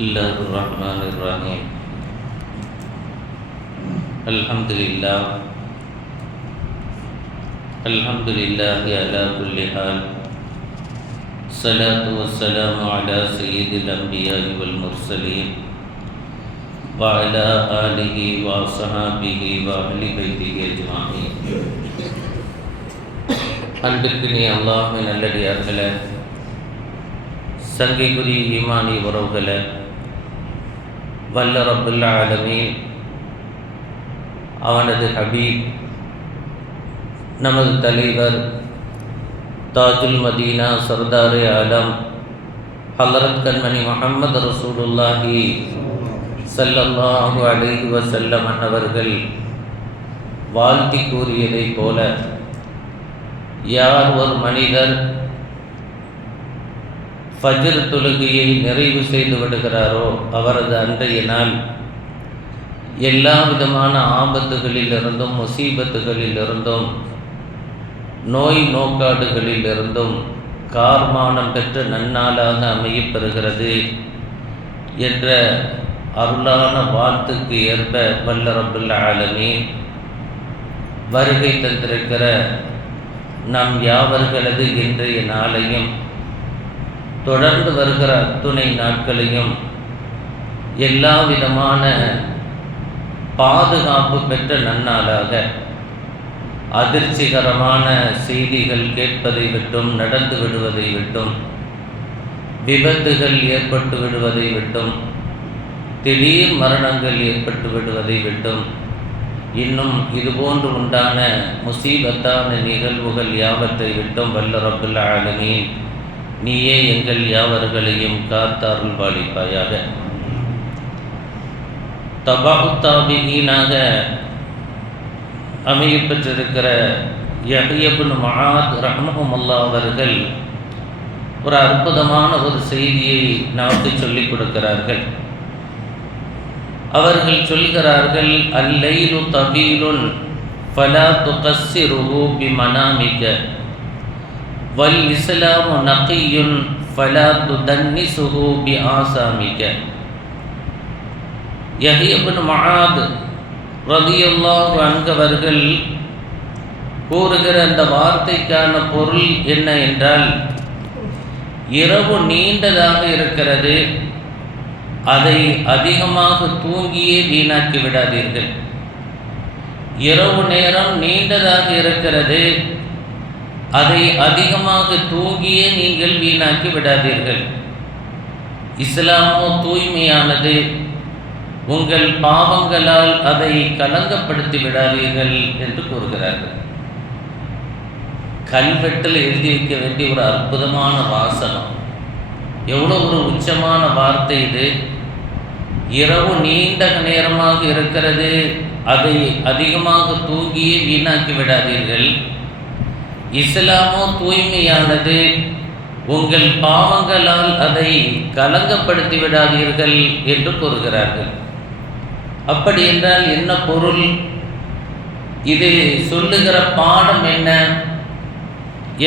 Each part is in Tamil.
الله الرحمن الرحيم الحمد لله على كل حال الصلاة والسلام على سيد الأنبياء والمرسلين وعلى آله وصحابه وأهل بيته أجمعين. அன்பிற்கினிய அல்லாஹ்வின் நல்லடியார்களே, சங்கைக்குரிய ஈமானி உறவுகளே, வல்ல ரப்புல் ஆலமீன் அவனது ஹபீப் நமது தலைவர் தாஜுல் மதீனா சர்தாரே ஆலம் ஹலரத் கண்மணி முஹம்மது ரசூலுல்லாஹி ஸல்லல்லாஹு அலைஹி வஸல்லம் அவர்கள் வாழ்த்தி கூறியதைப் போல, யார் ஒரு மனிதர் ஃபஜ்ர் தொழுகையை நிறைவு செய்து விடுகிறாரோ அவரது அன்றைய நாள் எல்லா விதமான ஆபத்துகளிலிருந்தும் முசீபத்துகளிலிருந்தும் நோய் நோக்காடுகளிலிருந்தும் கார்மானம் பெற்ற நன்னாளாக அமையப்பெறுகிறது என்ற அருளான வாழ்த்துக்கு ஏற்ப வல்ல ரப்புல் ஆலமீன் வருகை தந்திருக்கிற நம் யாவர்களது இன்றைய நாளையும் தொடர்ந்து வருகிற அத்துணை நாட்களையும் எல்லா விதமான பாதுகாப்பு பெற்ற நன்னாளாக, அதிர்ச்சிகரமான செய்திகள் கேட்பதை விட்டும், நடந்து விடுவதை விட்டும், விபத்துகள் ஏற்பட்டு விடுவதை விட்டும், திடீர் மரணங்கள் ஏற்பட்டு விடுவதை விட்டும், இன்னும் இதுபோன்று உண்டான முசீபத்தான நிகழ்வுகள் யாவற்றை விட்டும் வல்ல ரப்புல் ஆலமீன் நீயே எங்கள் யாவர்களையும் காத்தாருள் பாலிப்பாயாக. தபாஉ தாபிஈனாக அமையப்பெற்றிருக்கிற யஹ்யா இப்னு முஆத் ரஹ்மஹுல்லாஹ் அவர்கள் ஒரு அற்புதமான ஒரு செய்தியை நமக்கு சொல்லிக் கொடுக்கிறார்கள். அவர்கள் சொல்கிறார்கள், அல்லைலு தபீலுன் ஃபலா துகஸ்ஸிருஹு பிமனாமிக வல் இஸ்லாமு நகியுன் ஃபலா துதன்னிசுஹு பிஆசாமிக. யஹ்யா இப்னு முஆத் ரலியல்லாஹு அன்ஹு அவர்கள் கூறுகிற அந்த வார்த்தைக்கான பொருள் என்ன என்றால், இரவு நீண்டதாக இருக்கிறது, அதை அதிகமாக தூங்கியே வீணாக்கி விடாதீர்கள். இரவு நேரம் நீண்டதாக இருக்கிறது, அதை அதிகமாக தூங்கியே நீங்கள் வீணாக்கி விடாதீர்கள். இஸ்லாமோ தூய்மையானது, உங்கள் பாவங்களால் அதை கலங்கப்படுத்தி விடாதீர்கள் என்று கூறுகிறார்கள். கல்வெட்டில் எழுதி வைக்க வேண்டிய ஒரு அற்புதமான வாசகம், எவ்வளோ ஒரு உச்சமான வார்த்தை இது. இரவு நீண்ட நேரமாக இருக்கிறது, அதை அதிகமாக தூங்கியே வீணாக்கி விடாதீர்கள். இஸ்லாமோ தூய்மையானது, உங்கள் பாவங்களால் அதை கலங்கப்படுத்தி விடாதீர்கள் என்று கூறுகிறார்கள். அப்படி என்றால் என்ன பொருள்? இது சொல்லுகிற பாடம் என்ன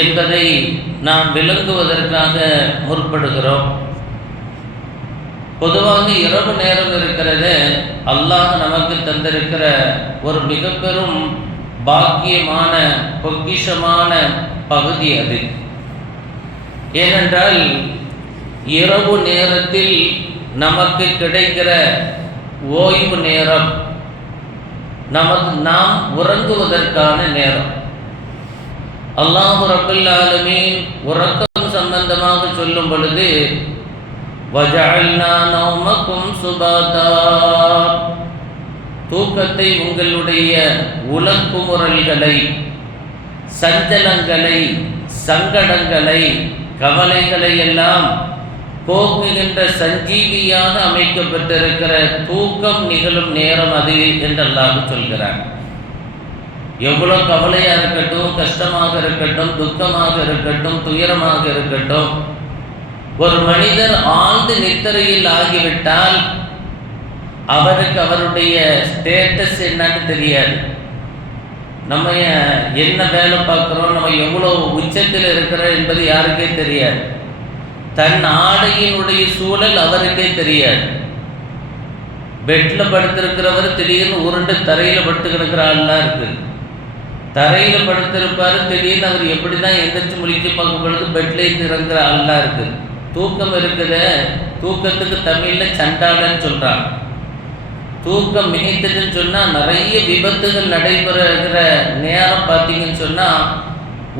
என்பதை நாம் விளங்குவதற்காக முற்படுகிறோம். பொதுவாக இரவு நேரம் இருக்கிறது, அல்லாஹ் நமக்கு தந்திருக்கிற ஒரு மிக பெரும் பாக்கியமான பொக்கிஷமான பகுதி அது. ஏனென்றால் இரவு நேரத்தில் நமக்கு கிடைக்கிற ஓய்வு நேரம், நாம் உறங்குவதற்கான நேரம். அல்லாஹ் ரப்புல் ஆலமீன் உறக்கம் சம்பந்தமாக சொல்லும் பொழுது, வஜஅல்னா நௌமக்கும் சுபாதா, தூக்கத்தை உங்களுடைய உலக்குமுறல்களை, சஞ்சலங்களை, சங்கடங்களை, கவலைகளை எல்லாம் போக்குகின்ற சஞ்சீவியாக அமைக்கப்பட்டிருக்கிற தூக்கம் நிகழும் நேரம் அது என்று அல்லாஹ் சொல்கிறார். எவ்வளோ கவலையாக இருக்கட்டும், கஷ்டமாக இருக்கட்டும், துக்கமாக இருக்கட்டும், துயரமாக இருக்கட்டும், ஒரு மனிதர் ஆழ்ந்து நித்திரையில் ஆகிவிட்டால் அவருக்கு அவருடைய ஸ்டேட்டஸ் என்னன்னு தெரியாது. நம்ம என்ன வேலை பார்க்குறோம், நம்ம எவ்வளோ உச்சத்தில் இருக்கிறோம் என்பது யாருக்கே தெரியாது. தன் ஆடையினுடைய சூழல் அவருக்கே தெரியாது. பெட்டில் படுத்திருக்கிறவர் திடீர்னு உருண்டு தரையில் படுத்து கிடக்கிற ஆள்லாம் இருக்குது. தரையில் படுத்திருப்பார், திடீர்னு அவர் எப்படி தான் எந்திரிச்சு முழிச்சு பார்க்கும் பொழுது பெட்லேருந்து இறங்குற ஆள்லாம் இருக்குது. தூக்கம் இருக்குத, தூக்கத்துக்கு தமிழில் சண்டாளன்னு சொல்கிறாங்க. தூக்கம் மிகைத்ததுன்னு சொன்னால் நிறைய விபத்துகள் நடைபெறுகிற நேரம் பார்த்தீங்கன்னு சொன்னால்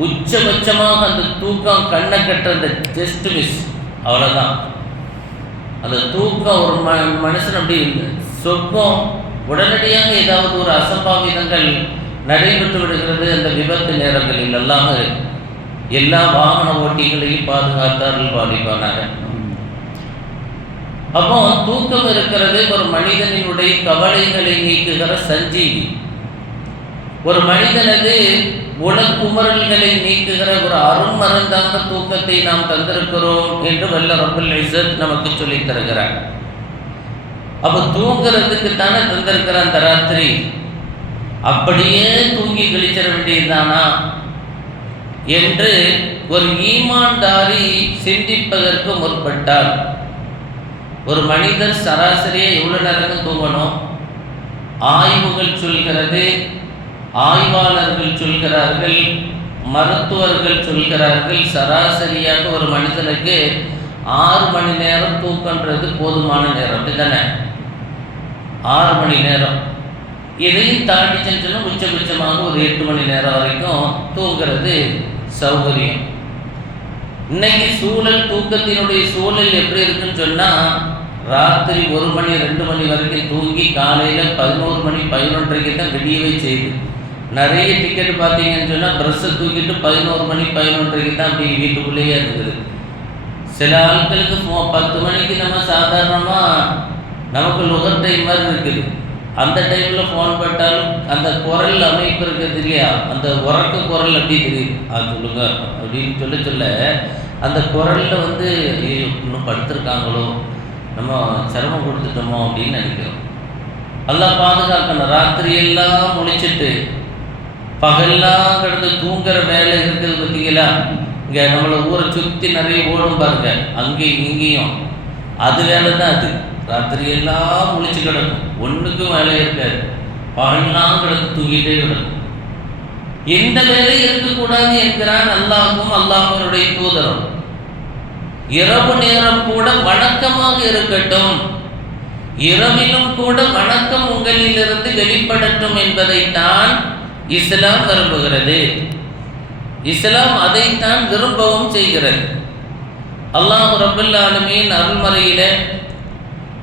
உச்சபட்சமாக அந்த தூக்கம் கண்ணை கட்டுற ஜஸ்ட் மிஸ், அவ்வளோதான். அந்த தூக்கம் ஒரு மனுஷன் அப்படி இல்லை சொர்க்கம். உடனடியாக ஏதாவது ஒரு அசம்பாவிதங்கள் நடைபெற்று விடுகிறது அந்த விபத்து நேரங்களில். எல்லாமே எல்லா வாகன ஓட்டிகளையும் பாதுகாத்தார்கள் பாதிப்பானாங்க. அப்போ தூக்கம் இருக்கிறது ஒரு மனிதனுடைய கவலைகளை நீக்குகிற சஞ்சீவி. ஒரு மனிதனது உலகுமரல்களை நீக்குகிற ஒரு அருண்மருந்தான தூக்கத்தை நாம் தந்திருக்கிறோம் என்று வல்ல ரப்பல் இஸ்ஸத் நமக்கு சொல்லித் தருகிறார். அப்போ தூங்குறதுக்கு தானே தந்திருக்கிற அந்த ராத்திரி அப்படியே தூங்கி கழிச்சிட வேண்டியதுதானா என்று ஒரு ஈமான்தாரி சிந்திப்பதற்கு முற்பட்டார். ஒரு மனிதர் சராசரியாக எவ்வளோ நேரம் தூங்கணும்? ஆய்வுகள் சொல்கிறது, ஆய்வாளர்கள் சொல்கிறார்கள், மருத்துவர்கள் சொல்கிறார்கள், சராசரியாக ஒரு மனிதனுக்கு 6 மணி நேரம் தூக்கன்றது போதுமான நேரம். அப்படிதானே? 6 மணி நேரம். இதையும் தாண்டி சென்றாலும் உச்சபட்சமாக ஒரு 8 மணி நேரம் வரைக்கும் தூங்குறது சௌகரியம். இன்னைக்கு சூழல், தூக்கத்தினுடைய சூழல் எப்படி இருக்குன்னு சொன்னால், ராத்திரி 1 மணி 2 மணி வரைக்கும் தூங்கி காலையில் 11 மணி 11:30க்கு தான் வெளியவே செய்யுது. நிறைய டிக்கெட் பார்த்தீங்கன்னு சொன்னால் ப்ரெஸ்ஸை தூக்கிட்டு 11 மணி 11:30க்கு தான் அப்படி வீட்டுக்குள்ளேயே இருக்குது. சில ஆட்களுக்கு 10 மணிக்கு நம்ம சாதாரணமாக நமக்கு லுகர் டைம் மாதிரி இருக்குது. அந்த டைமில் ஃபோன் போட்டாலும் அந்த குரல் அமைப்பு இருக்கிறது இல்லையா, அந்த உறக்க குரல் அப்படி தெரியுது. சொல்லுங்க அப்படின்னு சொல்ல அந்த குரலில் வந்து இன்னும் படுத்திருக்காங்களோ, நம்ம சிரமம் கொடுத்துட்டோமோ அப்படின்னு நினைக்கிறோம். எல்லாம் பாதுகாக்கணும். ராத்திரியெல்லாம் முழிச்சிட்டு பகல்லாம் கிடந்து தூங்குற வேலை இருக்குது பார்த்தீங்களா? இங்கே நம்மளை ஊரை சுற்றி நிறைய ஓடும் பாருங்க, அங்கேயும் இங்கேயும். அது வேலை தான் அது. ராத்திரியெல்லாம் முழிச்சு கிடக்கும், ஒன்றுக்கும் வேலை இருக்காது. பகல்லாம் கிடந்து தூங்கிட்டே கிடக்கும். எந்த வேலை இருக்கக்கூடாது என்கிறான் அல்லாஹும் அல்லாஹ்வுடைய தூதரும். இரவு நேரம் கூட வணக்கமாக இருக்கட்டும், இரவிலும் கூட வணக்கம் உங்களிலிருந்து வெளிப்படட்டும் என்பதைத்தான் இஸ்லாம் விரும்புகிறது. இஸ்லாம் அதைத்தான் விரும்பவும் செய்கிறது. அல்லாஹ் ரப்பல் ஆலமீன் அருள்மறையில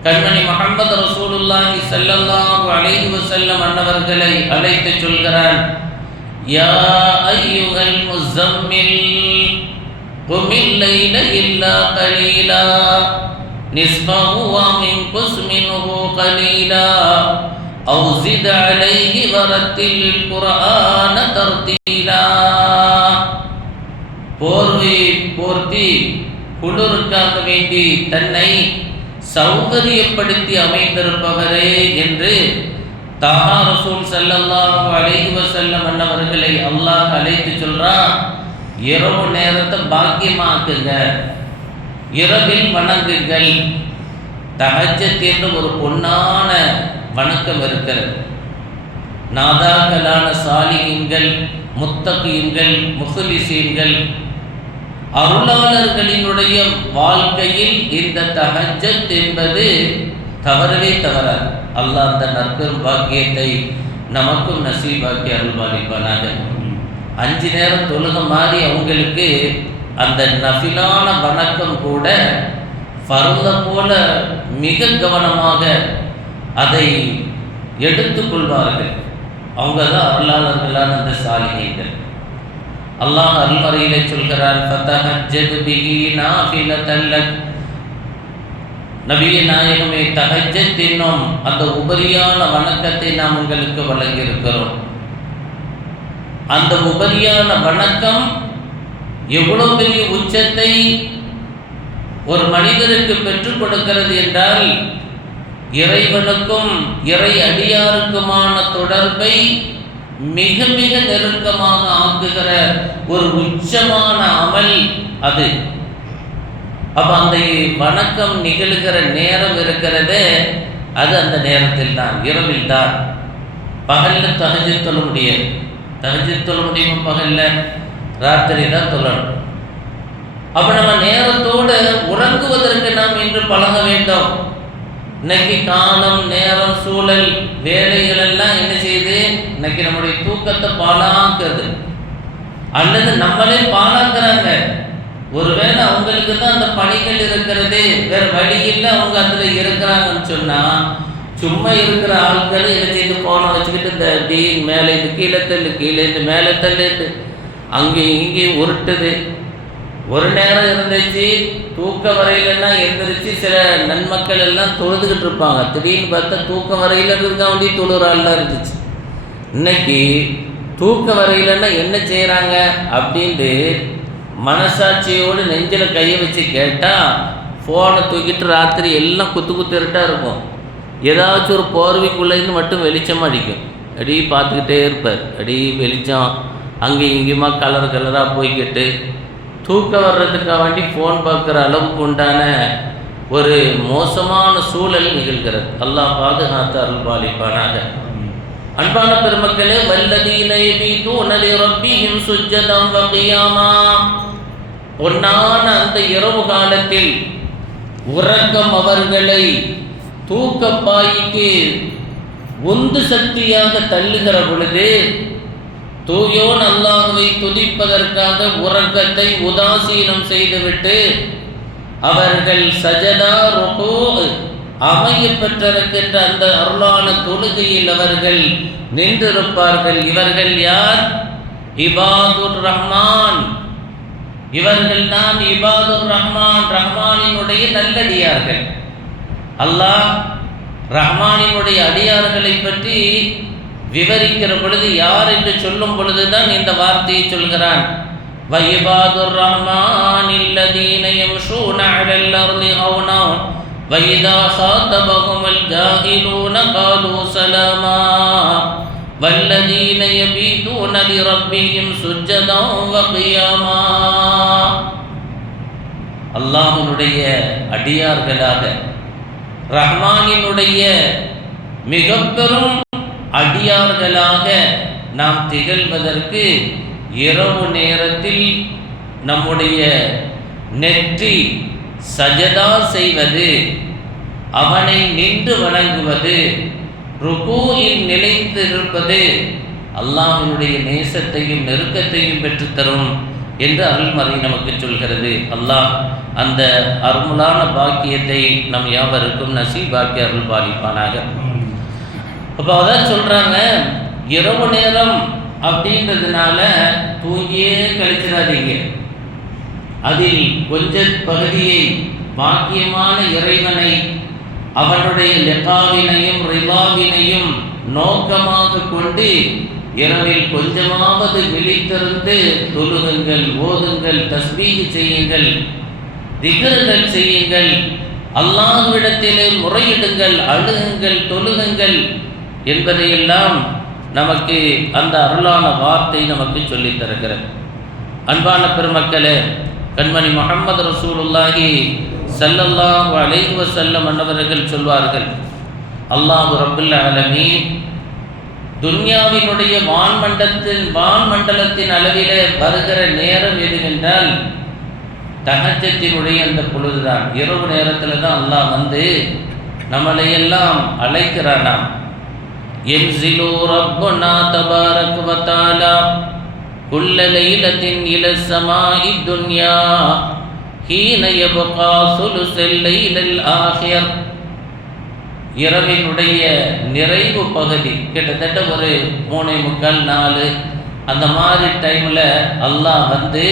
கண்மணி முஹம்மது ரசூலுல்லாஹி ஸல்லல்லாஹு அலைஹி வஸல்லம் அன்னவர்களை அழைத்து சொல்கிறான், யா அய்யுஹல் முஸம்மில் குமில் லைல இல்லா கலீலா நிஸ்ஃபஹு வ மின்குஸ் மின்ஹு கலீலா அவு ஸித் அலைஹி வரத்தில் குர்ஆன தர்தீலா. போர்வை போர்த்தி குளிருக்காக வேண்டி தன்னை சௌகரியப்படுத்தி அமைந்திருப்பவரே என்று தாஹா ரசூல் ஸல்லல்லாஹு அலைஹி வஸல்லம் அன்னவர்களை அல்லாஹ் அழைத்து சொல்றான். இரவு நேரத்தை பாக்கியமாக்குங்க, இரவில் வணங்குங்கள். தஹஜ்ஜத் என்று ஒரு பொன்னான வணக்கம் இருக்கிறது. நாதாக்களான சாலிஹீன்கள், முத்தகீன்கள், முஹ்லிசீன்கள், அருளாளர்களினுடைய வாழ்க்கையில் இந்த தஹஜ்ஜத் என்பது தவறவே தவறாது. அல்லாஹ் அந்த நற்பெரும் பாக்கியத்தை நமக்கும் நசீபாக்கி அருள்வாளிப்பானாக. 5 நேரம் தொழுக மாதிரி அவங்களுக்கு அந்த நஃபிலான வணக்கம் கூட ஃபர்த போல மிக கவனமாக அதை எடுத்துக்கொள்வார்கள். அவங்க தான் அருளாளர்களான அந்த சாலிஹீன்கள். அல்லாஹ் அருள்மறையிலே சொல்கிறார், ஃபதஹஜ்ஜத் பிஹி நாஃபிலத்தன் லக். நபியே நாயகமே, தஹஜ்ஜத் என்னும் அந்த உபரியான வணக்கத்தை நாம் உங்களுக்கு வழங்கியிருக்கிறோம். அந்த உபரியான வணக்கம் எவ்வளவு பெரிய உச்சத்தை ஒரு மனிதருக்கு பெற்றுக் கொடுக்கிறது என்றால், இறைவனுக்கும் இறை அடியாருக்குமான தொடர்பை மிக மிக நெருக்கமாக ஆக்குகிற ஒரு உச்சமான அமல் அது. அப்போ அந்த வணக்கம் நிகழ்கிற நேரம் இருக்கிறதே அது அந்த நேரத்தில் தான், இரவில் தான். பகலில் தஹஜ்ஜுத் தொழ முடியாது. தஹஜ்ஜுத் தொழ முடியுமா? பகலில் ராத்திரி தான் தொழணும். அப்போ நம்ம நேரத்தோடு உறங்குவதற்கு நாம் இன்று பழக வேண்டும். இன்னைக்கு காலம், நேரம், சூழல், வேலைகள் எல்லாம் என்ன செய்யுது? இன்னைக்கு நம்முடைய தூக்கத்தை பாழாக்குது, அல்லது நம்மளே பாழாக்குறாங்க. ஒருவேளை அவங்களுக்கு தான் அந்த பணிகள் இருக்கிறது, வேற வழி இல்லை, அவங்க அதில் இருக்கிறாங்கன்னு சொன்னால், சும்மா இருக்கிற ஆட்கள் என்ன செய்து போனை வச்சுக்கிட்டு இந்த டீன் மேலே இது கீழே தள்ளு, கீழே இது மேலே தள்ளுட்டு அங்கேயும் இங்கேயும் உருட்டுது. ஒரு நேரம் இருந்துச்சு தூக்க வரையிலன்னா எந்திரிச்சு சில நன்மக்கள் எல்லாம் தொழுதுகிட்டு இருப்பாங்க. திடீர்னு பார்த்தா தூக்க வரையில் இருக்க வேண்டிய தொழுறாள்லாம் இருந்துச்சு. இன்னைக்கு தூக்க வரையிலன்னா என்ன செய்கிறாங்க அப்படின்ட்டு மனசாட்சியோடு நெஞ்சில் கையை வச்சு கேட்டால், ஃபோனை தூக்கிட்டு ராத்திரி எல்லாம் குத்து குத்து இருட்டாக இருக்கும். ஏதாச்சும் ஒரு போர்வைக்குள்ளேருந்து மட்டும் வெளிச்சமாக அடிக்கும். அடி பார்த்துக்கிட்டே இருப்பார். அடி வெளிச்சம் அங்கேயும் இங்கேயுமா கலர் கலராக போய்கிட்டு தூக்க வர்றதுக்காக வேண்டி ஃபோன் பார்க்குற அளவுக்கு உண்டான ஒரு மோசமான சூழல் நிகழ்கிறது. அல்லாஹ் பாதுகாத்து அருள்பாலிப்பானாக. அன்பான பெருமக்களே, வல்லதீன யபீதூன லிரப்பிஹிம் சுஜ்ஜதன் வ கியாமா, பொன்னான அந்த இரவு காலத்தில் உறக்கம் அவர்களை தூக்கப்பாய்க்கு உந்து சக்தியாக தள்ளுகிற பொழுது தூயோன் அல்லாஹ்வை துதிப்பதற்காக உறக்கத்தை உதாசீனம் செய்துவிட்டு அவர்கள் சஜதா, ருகூ, அமைய பெற்றிருக்கின்ற அந்த அருளான தொழுகையில் அவர்கள் நின்றிருப்பார்கள். இவர்கள் யார்? இபாதுர் ரஹ்மான். இவர்கள் தான் இபாதுர் ரஹ்மான், ரஹ்மானினுடைய நல்லடியார்கள். அல்லாஹ் ரஹ்மானினுடைய அடியார்களை பற்றி விவரிக்கிற பொழுது யார் என்று சொல்லும் பொழுதுதான் இந்த வார்த்தையை சொல்கிறான். வஇபாதுர் ரஹ்மானில்லதீன யம்ஷூன அலல் அர்லி ஹௌனா வஇதா ஸாதபஹுமுல் ஜாஹிலூன காலூ ஸலாமா வல்லதீன யபீதூன லிரப்பிஹிம் சுஜ்ஜதன் வ கியாமா. அல்லாஹ்வுடைய அடியார்களாக, ரஹ்மானினுடைய மிக பெரும் அடியார்களாக நாம் திகழ்வதற்கு இரவு நேரத்தில் நம்முடைய நெற்றி சஜதா செய்வது, அவனை நின்று வணங்குவது, ருகூஇல் நிலைத்து இருப்பது அல்லாஹ்வினுடைய நேசத்தையும் நெருக்கத்தையும் பெற்றுத்தரும் என்று அருள்மறை நமக்கு சொல்கிறது. அல்லாஹ் அந்த அருளான பாக்கியத்தை நம் யாவருக்கும் நசீபாக்கி அருள் பாலிப்பானாக. அப்போ அதான் சொல்கிறாங்க, இரவு நேரம் அப்படின்றதுனால தூங்கியே கழிச்சிடாதீங்க. அதில் கொஞ்ச பகுதியை பாக்கியமான இறைவனை, அவனுடைய லெகாவினையும் ரிலாவினையும் நோக்கமாக கொண்டு இரவில் கொஞ்சமாவது விழித்திருந்து தொழுகுங்கள், ஓதுங்கள், தஸ்பீஹ் செய்யுங்கள், திக்ருகள் செய்யுங்கள், அல்லாஹ்விடத்திலே முறையிடுங்கள், அழுகுங்கள், தொழுகுங்கள் என்பதையெல்லாம் நமக்கு அந்த அருளான வார்த்தை நமக்கு சொல்லித் தருகிறது. அன்பான பெருமக்களே, கண்மணி முஹம்மது ரசூலுல்லாஹி ஸல்லல்லாஹு அலைஹி வஸல்லம் அன்னவர்கள் சொல்வார்கள், அல்லாஹு ரப்புல் ஆலமீன் துன்யாவினுடைய வான்மண்டலத்தின் அளவிலே வருகிற நேரம் எதுவென்றால் தஹஜ்ஜத்தினுடைய அந்த பொழுதுதான். இரவு நேரத்தில் தான் அல்லாஹ் வந்து நம்மளையெல்லாம் அழைக்கிறானாம். யன்ஸிலு ரப்புனா தபாரக வ தஆலா குல்ல லைலத்தின் இலா ஸமாஇ துன்யா ஹீன யப்கா சுலுஸல் லைலல் ஆஹிர். இரவினுடைய நிறைவு பகுதி கிட்டத்தட்ட ஒரு 3:45 அந்த மாதிரி டைமில் அல்லாஹ் வந்து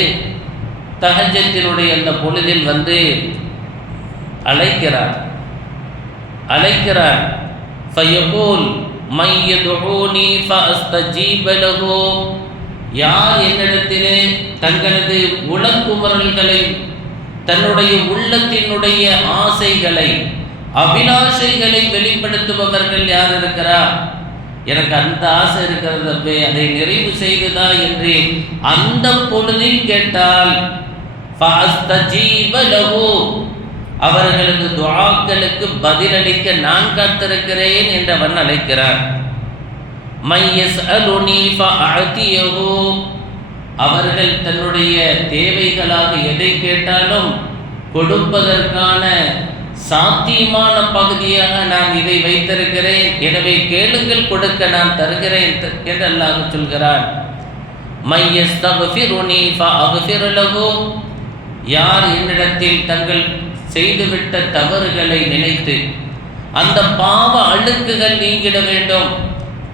தஹஜ்ஜத்தினுடைய அந்த பொழுதில் வந்து அழைக்கிறார். ஃபயகூல் மை யதுஊனி ஃபஅஸ்தஜீப லஹு. யார் என்னிடத்திலே தங்களது உளக்குமரல்களை, தன்னுடைய உள்ளத்தினுடைய ஆசைகளை, அபிலாஷைகளை வெளிப்படுத்துபவர்கள் யார் இருக்கிறார்? எனக்கு அந்த ஆசை இருக்கிறது, அதை நிறைவு செய்ததா என்று அந்த பொழுதில் கேட்டால் ஃபஅஸ்தஜீப லஹு, அவர்களது துஆக்களுக்கு பதிலளிக்க நான் காத்திருக்கிறேன் என்று அவன் அழைக்கிறான். மை யஸ்அலுனி ஃபஅஅதியஹு, அவர்கள் தன்னுடைய தேவைகளாக எதை கேட்டாலும் கொடுப்பதற்கான சாத்தியமான பகுதியாக நான் இதை வைத்திருக்கிறேன், எனவே கேளுங்கள், கொடுக்க நான் தருகிறேன் என்று அல்லாஹ் சொல்கிறான். மை யஸ்தக்ஃபிருனி ஃபஅக்ஃபிர் லஹு, யார் என்னிடத்தில் தங்கள் செய்துவிட்ட தவறுகளை நினைத்து அந்த பாவ அழுக்குகள் நீங்கிட வேண்டும்,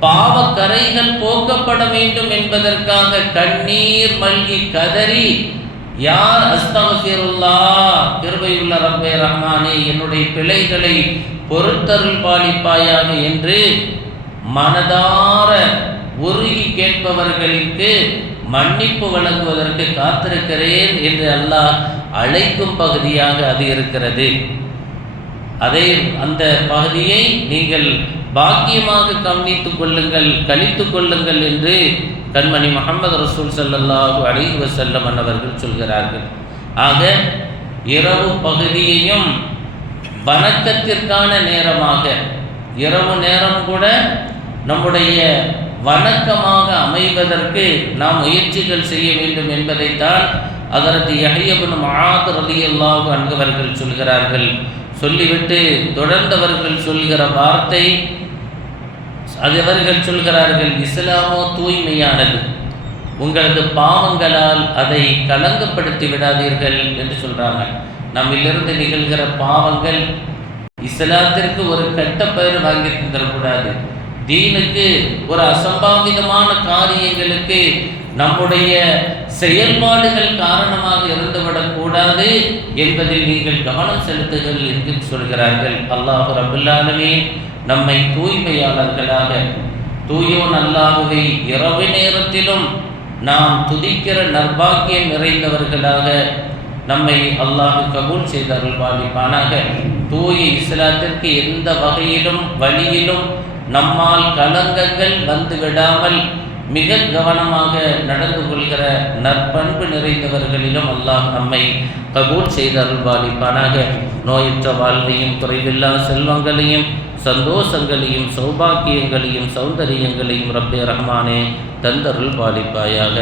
பாவ கரைகள் போக்கப்பட வேண்டும் என்பதற்காக கண்ணீர் மல்கி கதறி யார் அஸ்தக்ஃபிருல்லாஹ், கிருபையுள்ள ரப்பே ரஹ்மானே என்னுடைய பிழைகளை பொறுத்தருள் பாலிப்பாயாக என்று மனதார உருகி கேட்பவர்களுக்கு மன்னிப்பு வழங்குவதற்கு காத்திருக்கிறேன் என்று அல்லாஹ் அழைக்கும் பகுதியாக அது இருக்கிறது. அதே அந்த பகுதியை நீங்கள் பாக்கியமாக கவனித்துக் கொள்ளுங்கள், கழித்து கொள்ளுங்கள் என்று கண்மணி முஹம்மது ரசூல் ஸல்லல்லாஹு அலைஹி வஸல்லம் அவர்கள் சொல்கிறார்கள். ஆக இரவு பகுதியையும் வணக்கத்திற்கான நேரமாக, இரவு நேரம் கூட நம்முடைய வணக்கமாக அமைவதற்கு நாம் முயற்சிகள் செய்ய வேண்டும் என்பதைத்தான் ஹஜ்ரத் யஹ்யா இப்னு முஆத் ரலியல்லாஹு அன்ஹு அவர்கள் சொல்கிறார்கள். சொல்லிவிட்டு தொடர்ந்தவர்கள் சொல்கிற வார்த்தை, அது அவர்கள் சொல்கிறார்கள், இஸ்லாமோ தூய்மையானது, உங்களது பாவங்களால் அதை கலங்கப்படுத்தி விடாதீர்கள் என்று சொல்கிறாங்க. நம்மிலிருந்து நிகழ்கிற பாவங்கள் இஸ்லாத்திற்கு ஒரு கெட்ட பெயர் வாங்கி தந்துடக்கூடாது, தீனுக்கு ஒரு அசம்பாவிதமான காரியங்களுக்கு நம்முடைய செயல்பாடுகள் காரணமாக இருந்துவிடக்கூடாது என்பதில் நீங்கள் கவனம் செலுத்துங்கள் என்று சொல்கிறார்கள். அல்லாஹ் ரப்பல் ஆலமீன் நம்மை தூய்மையாளர்களாக, தூயோன் அல்லாஹுவை இரவு நேரத்திலும் நாம் துதிக்கிற நற்பாக்கியம் நிறைந்தவர்களாக நம்மை அல்லாஹ் கபூல் செய்து அருள்பாலிப்பானாக. தூய இஸ்லாத்திற்கு எந்த வகையிலும் வழியிலும் நம்மால் கலங்கங்கள் வந்து விடாமல் மிக கவனமாக நடந்து கொள்கிற நற்பண்பு நிறைந்தவர்களிலும் அல்லாஹ் நம்மை கபூல் செய்து அருள்பாலிப்பானாக. நோயற்ற வாழ்வையும் குறைவில்லா செல்வங்களையும் சந்தோஷங்களையும் சௌபாக்கியங்களையும் சௌந்தரியங்களையும் ரப்பே ரஹ்மானே தந்தருள் பாலிப்பாயாக.